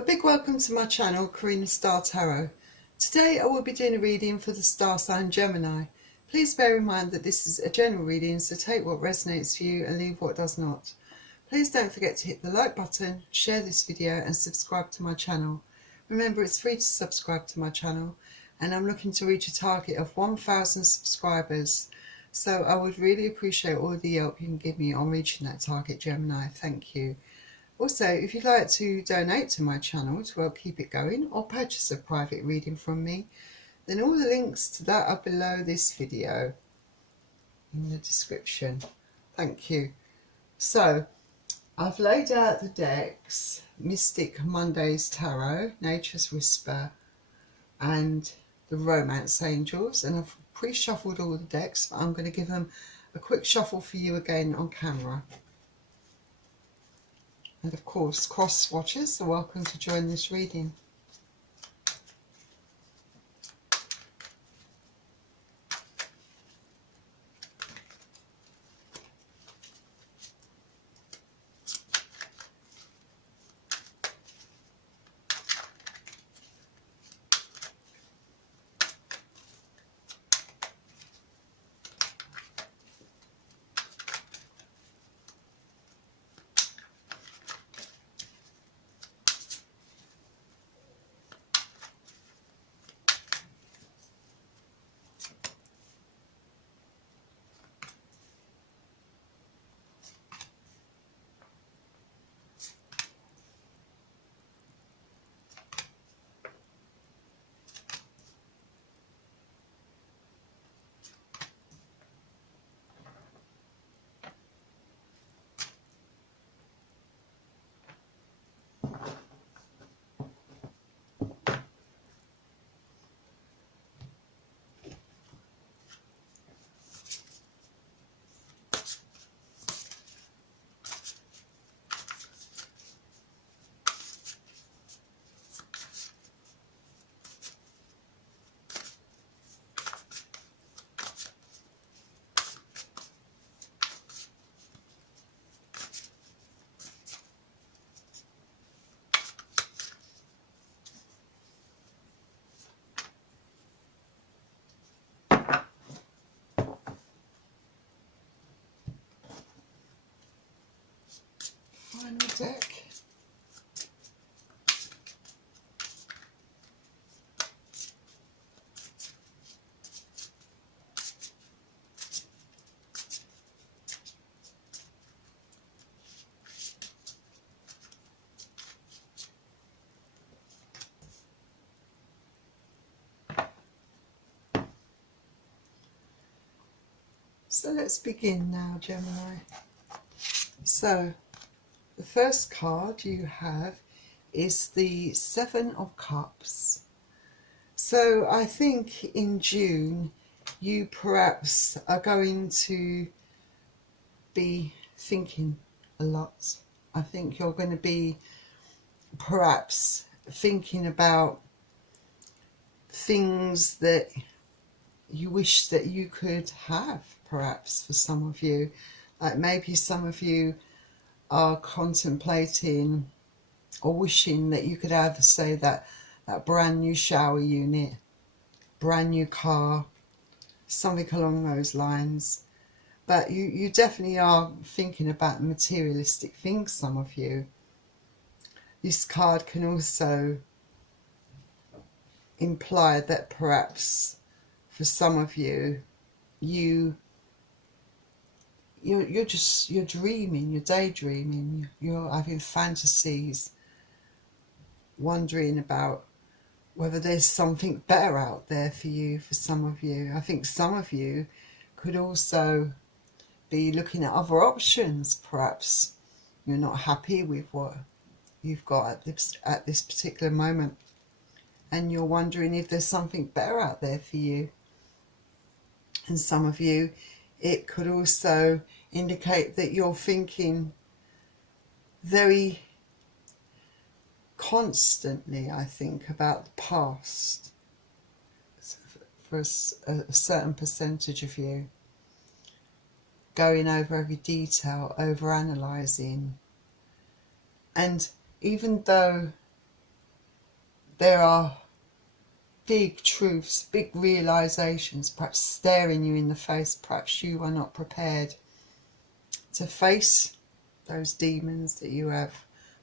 a big welcome to my channel, Karina Star Tarot. Today I will be doing a reading for the star sign Gemini. Please bear in mind that this is a general reading, so take what resonates for you and leave what does not. Please don't forget to hit the like button, share this video and subscribe to my channel. Remember, it's free to subscribe to my channel and I'm looking to reach a target of 1,000 subscribers. So I would really appreciate all the help you can give me on reaching that target, Gemini. Thank you. Also, if you'd like to donate to my channel to help keep it going or purchase a private reading from me, then all the links to that are below this video in the description. Thank you. So, I've laid out the decks: Mystic Monday's Tarot, Nature's Whisper and the Romance Angels, and I've pre-shuffled all the decks, but I'm going to give them a quick shuffle for you again on camera. And of course, cross watchers are welcome to join this reading. Final deck. So let's begin now, Gemini. So the first card you have is the Seven of Cups. So I think in June you perhaps are going to be thinking a lot. I think you're going to be perhaps thinking about things that you wish that you could have, perhaps for some of you. Like maybe some of you are contemplating or wishing that you could have, say, that brand new shower unit, brand new car, something along those lines. But you definitely are thinking about materialistic things, some of you. This card can also imply that perhaps for some of you, you're dreaming, you're daydreaming, you're having fantasies, wondering about whether there's something better out there for you. For some of you, I think some of you could also be looking at other options. Perhaps you're not happy with what you've got at this particular moment, and you're wondering if there's something better out there for you. And some of you, it could also indicate that you're thinking very constantly, I think, about the past for a certain percentage of you. Going over every detail, over analysing. And even though there are big truths, big realizations, perhaps staring you in the face. Perhaps you are not prepared to face those demons that you have,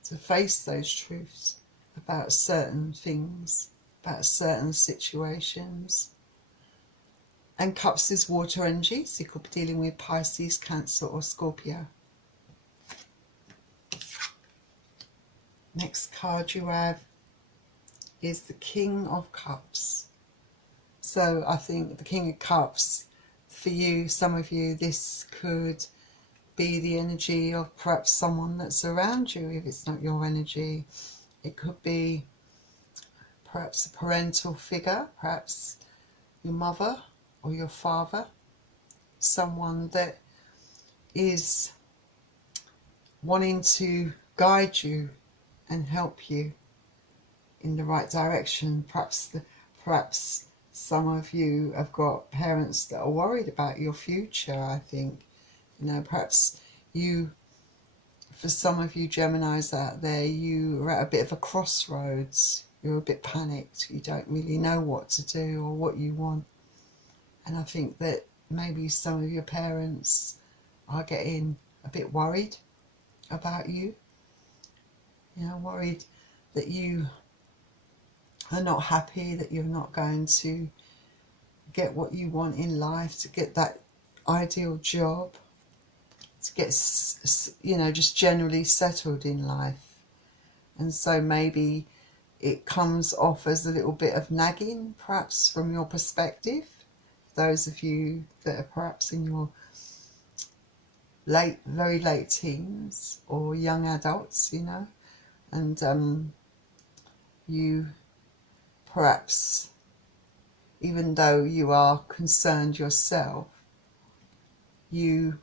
to face those truths about certain things, about certain situations. And Cups is water energies. You could be dealing with Pisces, Cancer or Scorpio. Next card you have is the King of Cups. So I think the King of Cups, for you, some of you, this could be the energy of perhaps someone that's around you. If it's not your energy, it could be perhaps a parental figure, perhaps your mother or your father, someone that is wanting to guide you and help you in the right direction. Perhaps some of you have got parents that are worried about your future. I think, you know, perhaps you, for some of you Geminis out there, you are at a bit of a crossroads. You're a bit panicked. You don't really know what to do or what you want. And I think that maybe some of your parents are getting a bit worried about you. You know, worried that you are not happy, that you're not going to get what you want in life, to get that ideal job, to get, you know, just generally settled in life. And so maybe it comes off as a little bit of nagging, perhaps from your perspective. Those of you that are perhaps in your very late teens or young adults, you know, and you perhaps, even though you are concerned yourself, you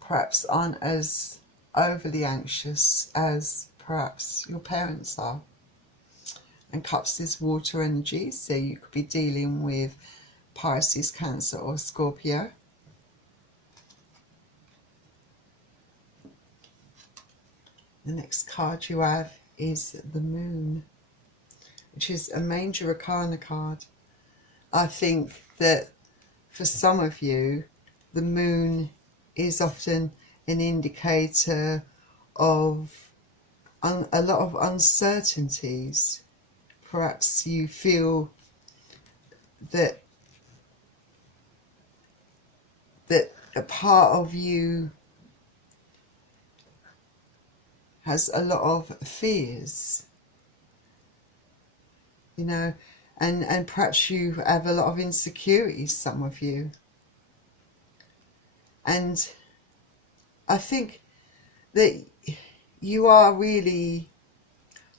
perhaps aren't as overly anxious as perhaps your parents are. And Cups is water energy, so you could be dealing with Pisces, Cancer or Scorpio. The next card you have is the Moon, which is a major arcana card. I think that for some of you, the Moon is often an indicator of a lot of uncertainties. Perhaps you feel that a part of you has a lot of fears, you know, and perhaps you have a lot of insecurities, some of you. And I think that you are really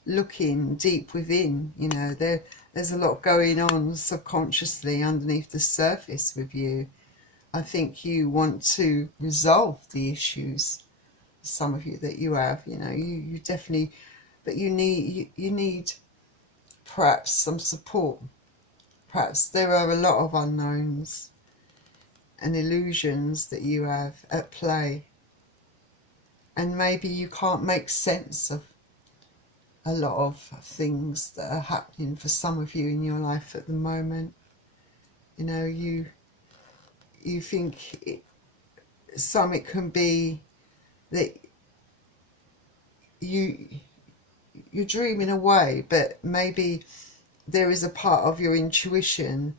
looking deep within, you know, there's a lot going on subconsciously underneath the surface with you. I think you want to resolve the issues, some of you that you have, you know, you definitely, but you need perhaps some support. Perhaps there are a lot of unknowns and illusions that you have at play, and maybe you can't make sense of a lot of things that are happening for some of you in your life at the moment. You know, you think it can be that you're dreaming away, but maybe there is a part of your intuition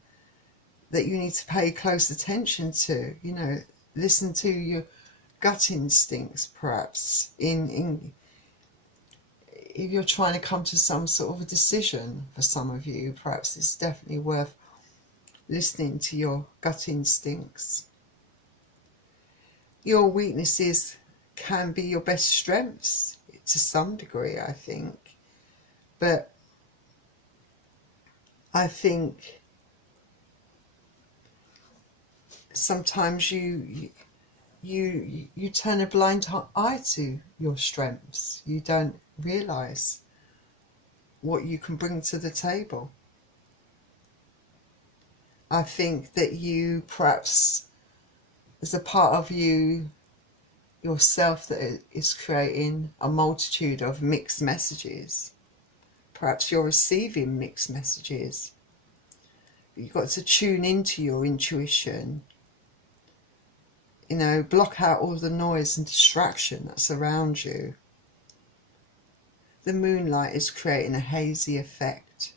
that you need to pay close attention to. You know, listen to your gut instincts, perhaps, in if you're trying to come to some sort of a decision. For some of you, perhaps it's definitely worth listening to your gut instincts. Your weaknesses can be your best strengths to some degree, I think. But I think sometimes you turn a blind eye to your strengths. You don't realise what you can bring to the table. I think that you perhaps, there's a part of you yourself that is creating a multitude of mixed messages. Perhaps you're receiving mixed messages. You've got to tune into your intuition. You know, block out all the noise and distraction that's around you. The moonlight is creating a hazy effect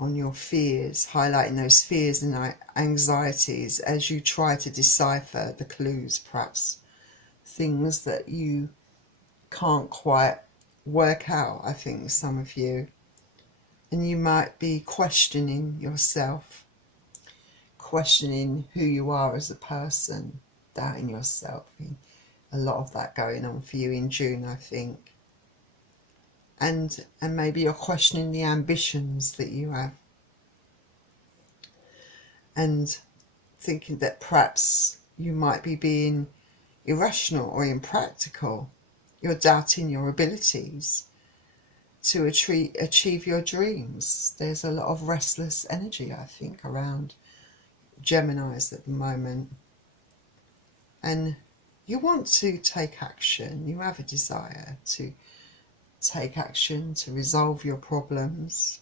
on your fears, highlighting those fears and anxieties as you try to decipher the clues, perhaps things that you can't quite work out, I think, some of you. And you might be questioning yourself, questioning who you are as a person, doubting yourself. A lot of that going on for you in June, I think. And maybe you're questioning the ambitions that you have. And thinking that perhaps you might be being irrational or impractical. You're doubting your abilities to achieve your dreams. There's a lot of restless energy, I think, around Geminis at the moment. And you want to take action. You have a desire to take action, to resolve your problems.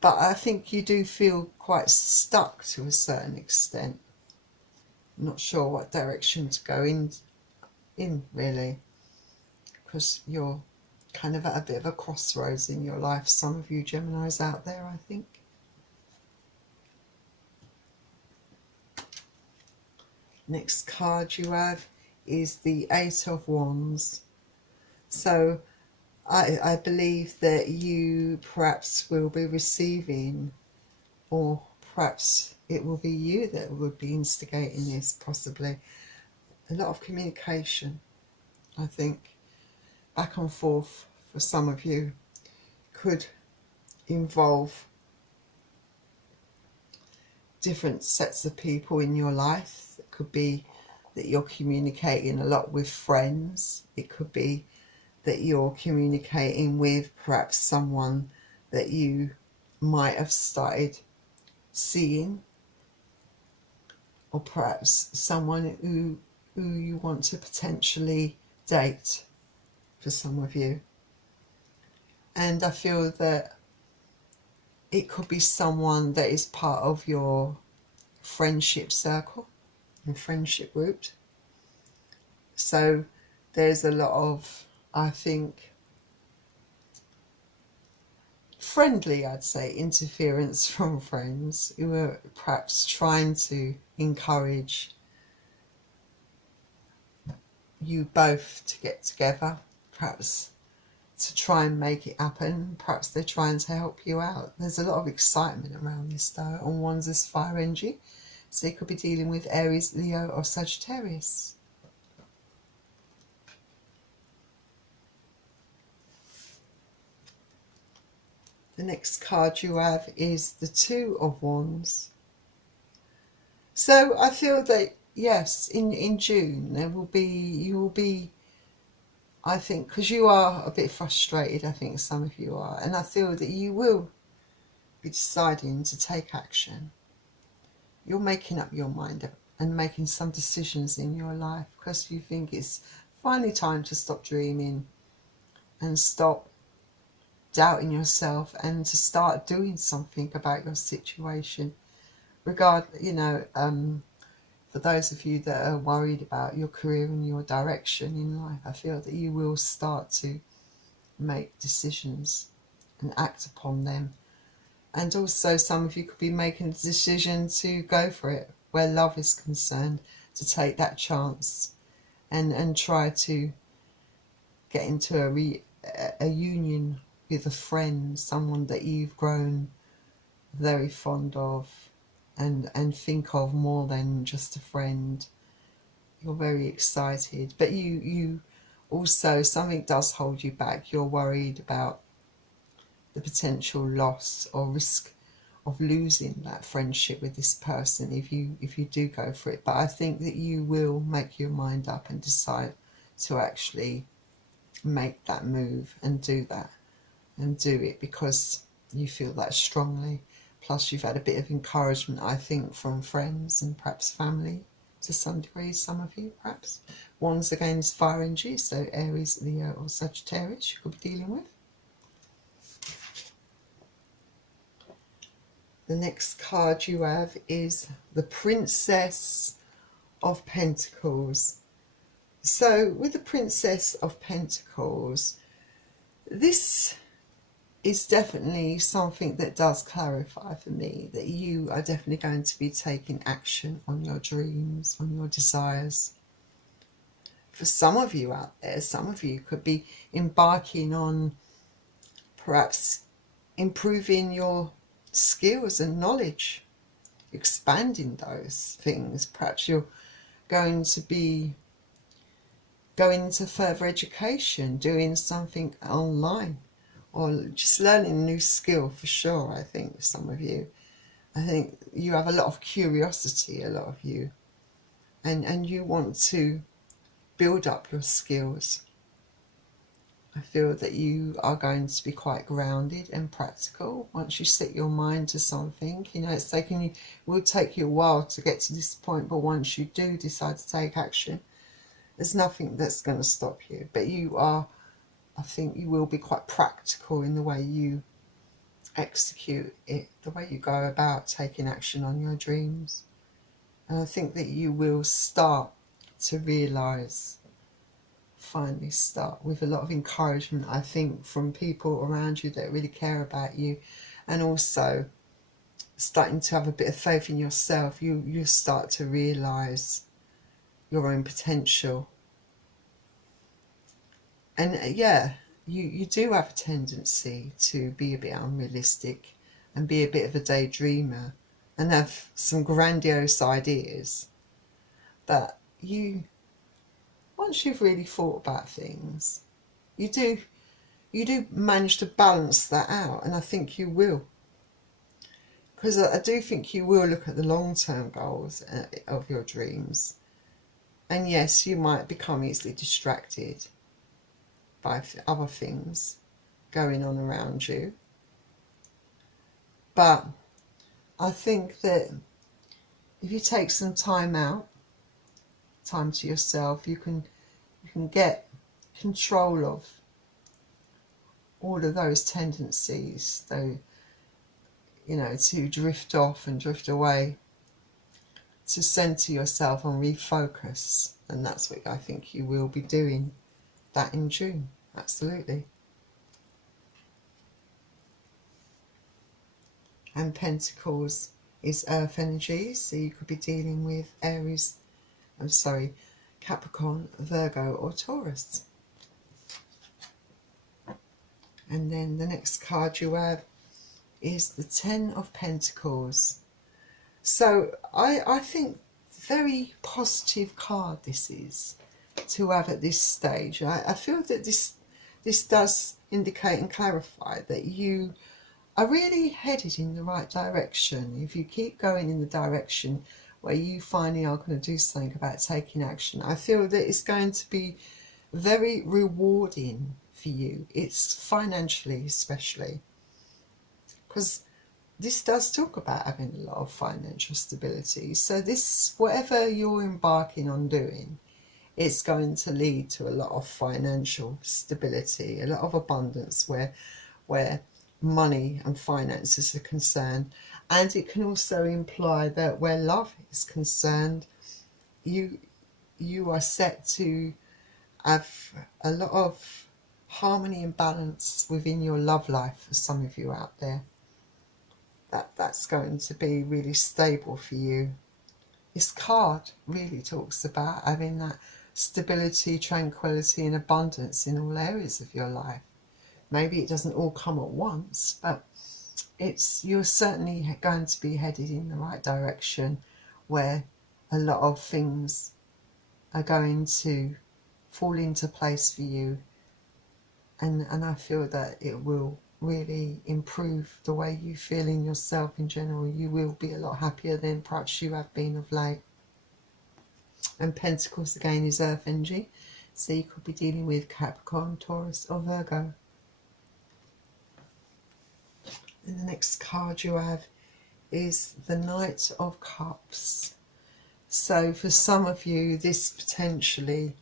But I think you do feel quite stuck to a certain extent. I'm not sure what direction to go in really, because you're kind of at a bit of a crossroads in your life. Some of you Geminis out there, I think. Next card you have is the Eight of Wands. So I believe that you perhaps will be receiving, or perhaps it will be you that would be instigating this, possibly. A lot of communication, I think, back and forth for some of you, could involve different sets of people in your life. It could be that you're communicating a lot with friends. It could be that you're communicating with perhaps someone that you might have started seeing, or perhaps someone who you want to potentially date, for some of you. And I feel that it could be someone that is part of your friendship circle and friendship group. So there's a lot of, I think, friendly, I'd say, interference from friends who are perhaps trying to encourage you both to get together, perhaps to try and make it happen. Perhaps they're trying to help you out. There's a lot of excitement around this though, on one's this fire energy. So you could be dealing with Aries, Leo or Sagittarius. The next card you have is the Two of Wands. So I feel that, yes, in June you will be, I think, because you are a bit frustrated, I think some of you are, and I feel that you will be deciding to take action. You're making up your mind and making some decisions in your life because you think it's finally time to stop dreaming and stop doubting yourself and to start doing something about your situation. For those of you that are worried about your career and your direction in life, I feel that you will start to make decisions and act upon them. And also some of you could be making a decision to go for it where love is concerned, to take that chance and try to get into a union with a friend, someone that you've grown very fond of and think of more than just a friend. You're very excited, but you also, something does hold you back. You're worried about the potential loss or risk of losing that friendship with this person if you do go for it. But I think that you will make your mind up and decide to actually make that move and do that and do it because you feel that strongly. Plus you've had a bit of encouragement, I think, from friends and perhaps family to some degree, some of you perhaps. Wands again is fire energy, so Aries, Leo or Sagittarius you could be dealing with. The next card you have is the Princess of Pentacles. So with the Princess of Pentacles, this is definitely something that does clarify for me that you are definitely going to be taking action on your dreams, on your desires. For some of you out there, some of you could be embarking on perhaps improving your skills and knowledge, expanding those things. Perhaps you're going to be going into further education, doing something online, or just learning a new skill for sure. I think some of you, I think you have a lot of curiosity, a lot of you, and you want to build up your skills. I feel that you are going to be quite grounded and practical once you set your mind to something. You know, will take you a while to get to this point, but once you do decide to take action, there's nothing that's going to stop you. But you are, I think you will be quite practical in the way you execute it, the way you go about taking action on your dreams. And I think that you will start to realise, finally start with a lot of encouragement, I think, from people around you that really care about you, and also starting to have a bit of faith in yourself. You start to realise your own potential. And yeah, you do have a tendency to be a bit unrealistic and be a bit of a daydreamer and have some grandiose ideas. But once you've really thought about things, you do manage to balance that out, and I think you will. Because I do think you will look at the long-term goals of your dreams. And yes, you might become easily distracted by other things going on around you. But I think that if you take some time out, time to yourself, you can get control of all of those tendencies, though, you know, to drift off and drift away, to centre yourself and refocus. And that's what I think you will be doing that in June. Absolutely. And Pentacles is earth energy, so you could be dealing with Capricorn, Virgo or Taurus. And then the next card you have is the Ten of Pentacles. So I think very positive card this is to have at this stage. I feel that this does indicate and clarify that you are really headed in the right direction. If you keep going in the direction where you finally are going to do something about taking action, I feel that it's going to be very rewarding for you. It's financially, especially, because this does talk about having a lot of financial stability. So this, whatever you're embarking on doing, it's going to lead to a lot of financial stability, a lot of abundance where money and finances are concerned. And it can also imply that where love is concerned, you are set to have a lot of harmony and balance within your love life. For some of you out there, that's going to be really stable for you. This card really talks about having that stability, tranquility and abundance in all areas of your life. Maybe it doesn't all come at once, but you're certainly going to be headed in the right direction, where a lot of things are going to fall into place for you, and I feel that it will really improve the way you feel in yourself in general. You will be a lot happier than perhaps you have been of late. And Pentacles again is earth energy, so you could be dealing with Capricorn, Taurus or Virgo. And the next card you have is the Knight of Cups. So for some of you, this potentially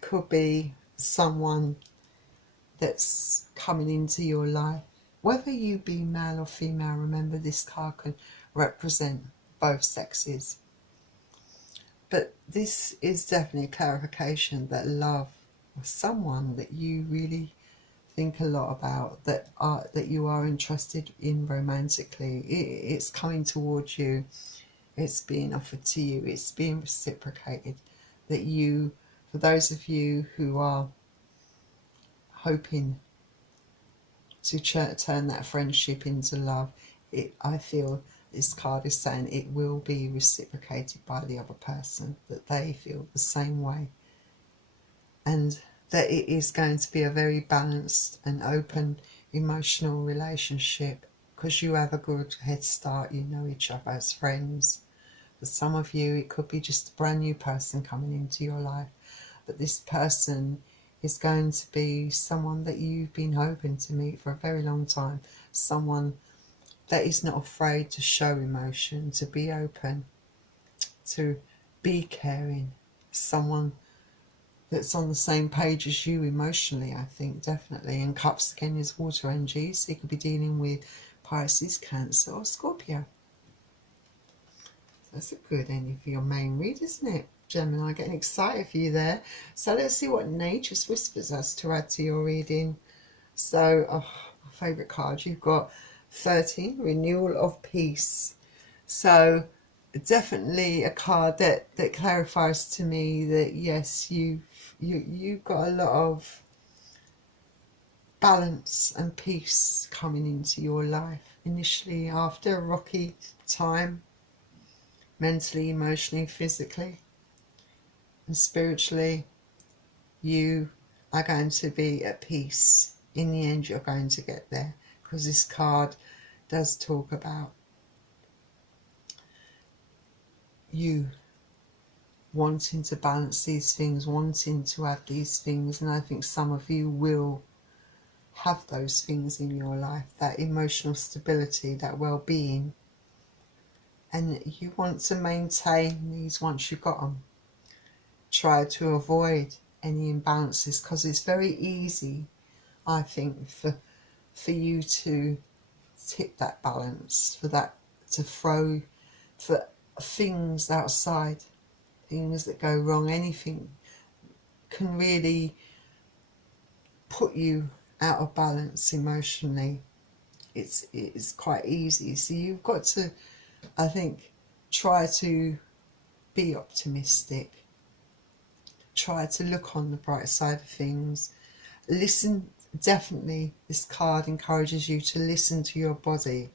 could be someone that's coming into your life. Whether you be male or female, remember this card can represent both sexes. But this is definitely a clarification that love or someone that you really think a lot about, that you are interested in romantically, it's coming towards you, it's being offered to you, it's being reciprocated. That you, for those of you who are hoping to turn that friendship into love, I feel this card is saying it will be reciprocated by the other person, that they feel the same way, and that it is going to be a very balanced and open emotional relationship, because you have a good head start, you know each other as friends. For some of you, it could be just a brand new person coming into your life, but this person is going to be someone that you've been hoping to meet for a very long time. Someone that is not afraid to show emotion, to be open, to be caring. Someone that's on the same page as you emotionally, I think, definitely. And Cups again is water energy, so you could be dealing with Pisces, Cancer or Scorpio. That's a good ending for your main read, isn't it? Gemini, getting excited for you there. So let's see what Nature's Whispers has to add to your reading. So, my favourite card, you've got 13, Renewal of Peace. So definitely a card that clarifies to me that yes, you've got a lot of balance and peace coming into your life. Initially, after a rocky time, mentally, emotionally, physically and spiritually, you are going to be at peace. In the end, you're going to get there, because this card does talk about you wanting to balance these things, wanting to have these things, and I think some of you will have those things in your life, that emotional stability, that well-being, and you want to maintain these once you've got them. Try to avoid any imbalances, because it's very easy, I think, for you to tip that balance, for that to throw, for things outside, things that go wrong, anything can really put you out of balance emotionally. It's quite easy. So you've got to, I think, try to be optimistic. Try to look on the bright side of things. Listen, definitely this card encourages you to listen to your body.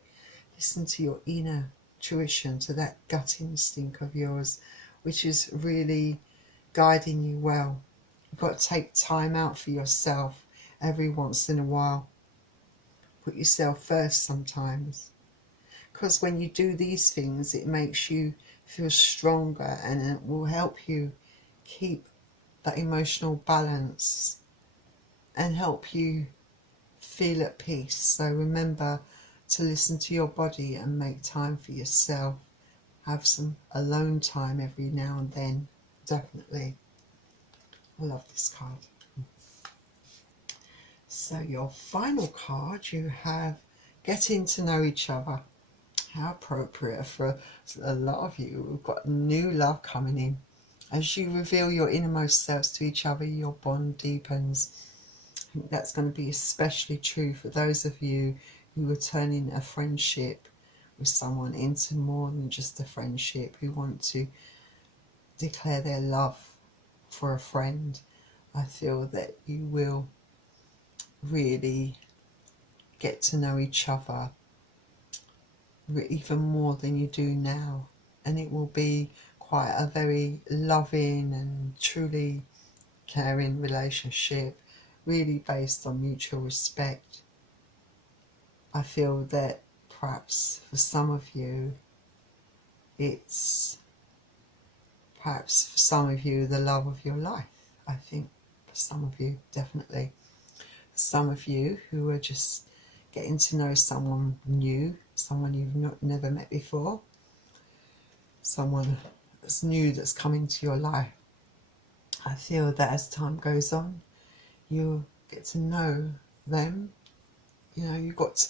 Listen to your inner intuition, to that gut instinct of yours, which is really guiding you well. You've got to take time out for yourself every once in a while. Put yourself first sometimes, because when you do these things, it makes you feel stronger, and it will help you keep that emotional balance and help you feel at peace. So remember to listen to your body and make time for yourself. Have some alone time every now and then, definitely. I love this card. So your final card, you have Getting to Know Each Other. How appropriate for a lot of you. We've got new love coming in. As you reveal your innermost selves to each other, your bond deepens. I think that's going to be especially true for those of you who are turning a friendship with someone into more than just a friendship, who want to declare their love for a friend. I feel that you will really get to know each other even more than you do now, and it will be quite a very loving and truly caring relationship, really based on mutual respect. I feel that perhaps for some of you, it's perhaps for some of you the love of your life. I think for some of you, definitely. For some of you who are just getting to know someone new, someone you've never met before, someone that's new that's coming to your life. I feel that as time goes on, you'll get to know them. You know, you've got,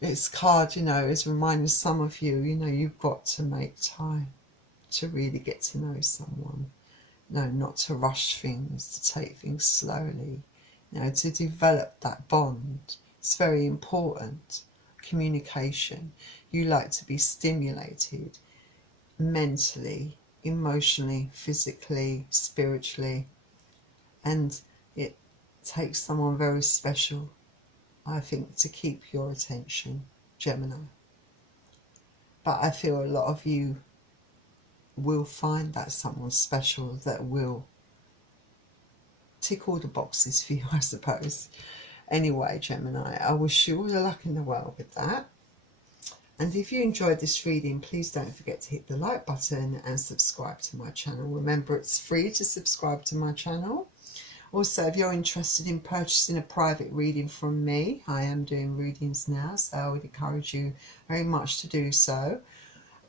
this card, you know, is reminding some of you, you know, you've got to make time to really get to know someone. No, not to rush things, to take things slowly, you know, to develop that bond. It's very important. Communication. You like to be stimulated mentally, emotionally, physically, spiritually, and it takes someone very special, I think, to keep your attention, Gemini. But I feel a lot of you will find that someone special that will tick all the boxes for you, I suppose. Anyway, Gemini, I wish you all the luck in the world with that. And if you enjoyed this reading, please don't forget to hit the like button and subscribe to my channel. Remember, it's free to subscribe to my channel. Also, if you're interested in purchasing a private reading from me, I am doing readings now, so I would encourage you very much to do so.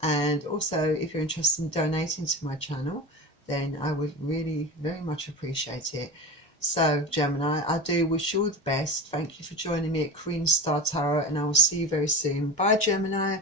And also, if you're interested in donating to my channel, then I would really very much appreciate it. So, Gemini, I do wish you all the best. Thank you for joining me at Karina Star Tarot, and I will see you very soon. Bye, Gemini.